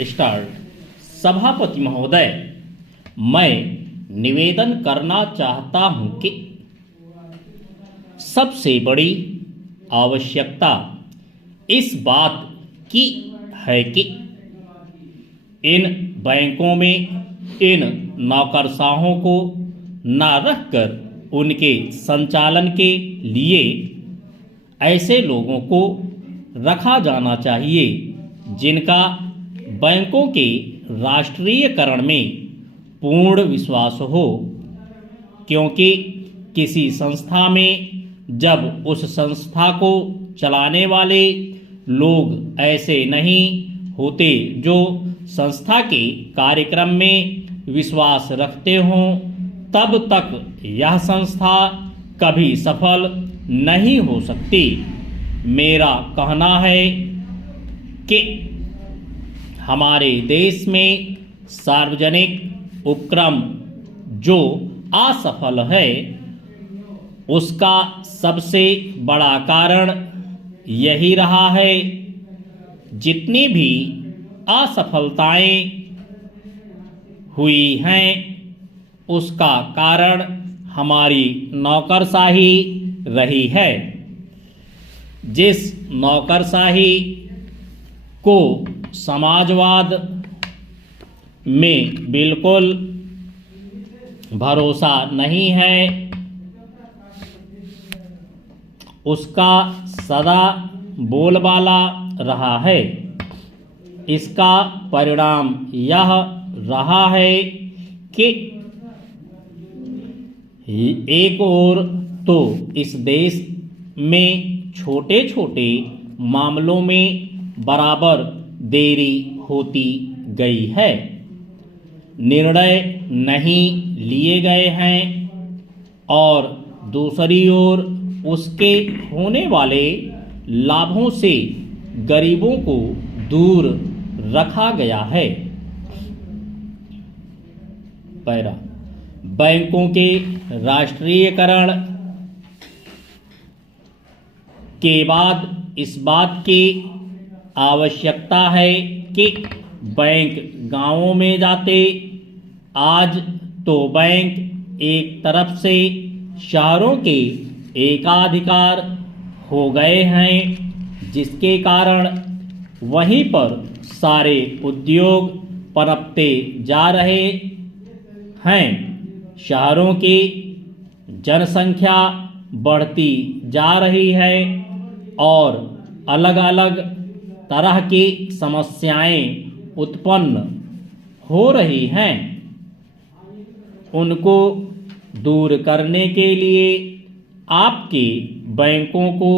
Start. सभापति महोदय, मैं निवेदन करना चाहता हूं कि सबसे बड़ी आवश्यकता इस बात की है कि इन बैंकों में इन नौकरशाहों को न रखकर उनके संचालन के लिए ऐसे लोगों को रखा जाना चाहिए जिनका बैंकों के राष्ट्रीयकरण में पूर्ण विश्वास हो, क्योंकि किसी संस्था में जब उस संस्था को चलाने वाले लोग ऐसे नहीं होते जो संस्था के कार्यक्रम में विश्वास रखते हों, तब तक यह संस्था कभी सफल नहीं हो सकती। मेरा कहना है कि हमारे देश में सार्वजनिक उपक्रम जो असफल है, उसका सबसे बड़ा कारण यही रहा है। जितनी भी असफलताएं हुई हैं, उसका कारण हमारी नौकरशाही रही है। जिस नौकरशाही को समाजवाद में बिल्कुल भरोसा नहीं है, उसका सदा बोलबाला रहा है। इसका परिणाम यह रहा है कि एक ओर तो इस देश में छोटे छोटे मामलों में बराबर देरी होती गई है, निर्णय नहीं लिए गए हैं, और दूसरी ओर उसके होने वाले लाभों से गरीबों को दूर रखा गया है। पैरा बैंकों के राष्ट्रीयकरण के बाद इस बात की आवश्यकता है कि बैंक गांवों में जाते। आज तो बैंक एक तरफ से शहरों के एकाधिकार हो गए हैं, जिसके कारण वहीं पर सारे उद्योग पनपते जा रहे हैं। शहरों की जनसंख्या बढ़ती जा रही है और अलग अलग तरह की समस्याएं उत्पन्न हो रही हैं। उनको दूर करने के लिए आपके बैंकों को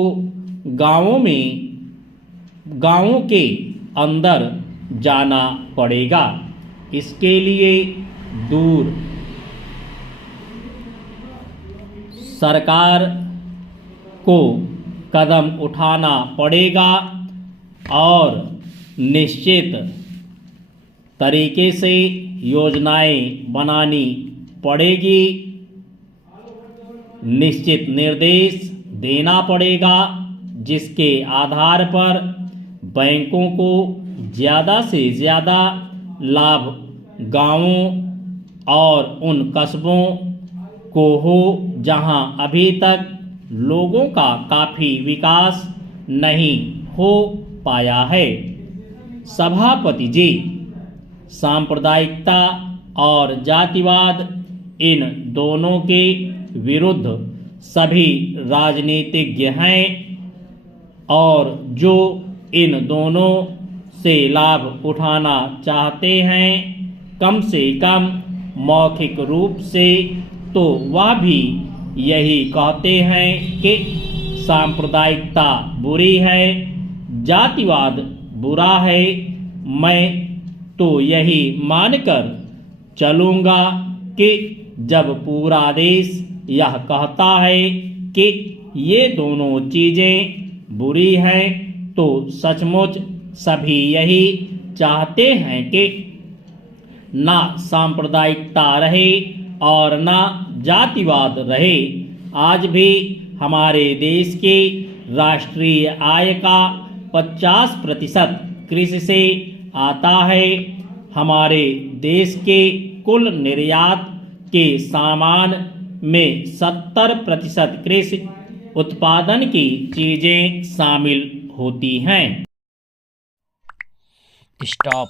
गांवों के अंदर जाना पड़ेगा। इसके लिए दूर सरकार को कदम उठाना पड़ेगा और निश्चित तरीके से योजनाएं बनानी पड़ेगी, निश्चित निर्देश देना पड़ेगा, जिसके आधार पर बैंकों को ज़्यादा से ज़्यादा लाभ गांवों और उन कस्बों को हो जहां अभी तक लोगों का काफ़ी विकास नहीं हो पाया है। सभापति जी, सांप्रदायिकता और जातिवाद इन दोनों के विरुद्ध सभी राजनीतिज्ञ हैं, और जो इन दोनों से लाभ उठाना चाहते हैं, कम से कम मौखिक रूप से तो वह भी यही कहते हैं कि सांप्रदायिकता बुरी है, जातिवाद बुरा है। मैं तो यही मानकर चलूँगा कि जब पूरा देश यह कहता है कि ये दोनों चीज़ें बुरी हैं, तो सचमुच सभी यही चाहते हैं कि ना सांप्रदायिकता रहे और ना जातिवाद रहे। आज भी हमारे देश के राष्ट्रीय आय का 50% कृषि से आता है। हमारे देश के कुल निर्यात के सामान में 70% कृषि उत्पादन की चीजें शामिल होती हैं। स्टॉप।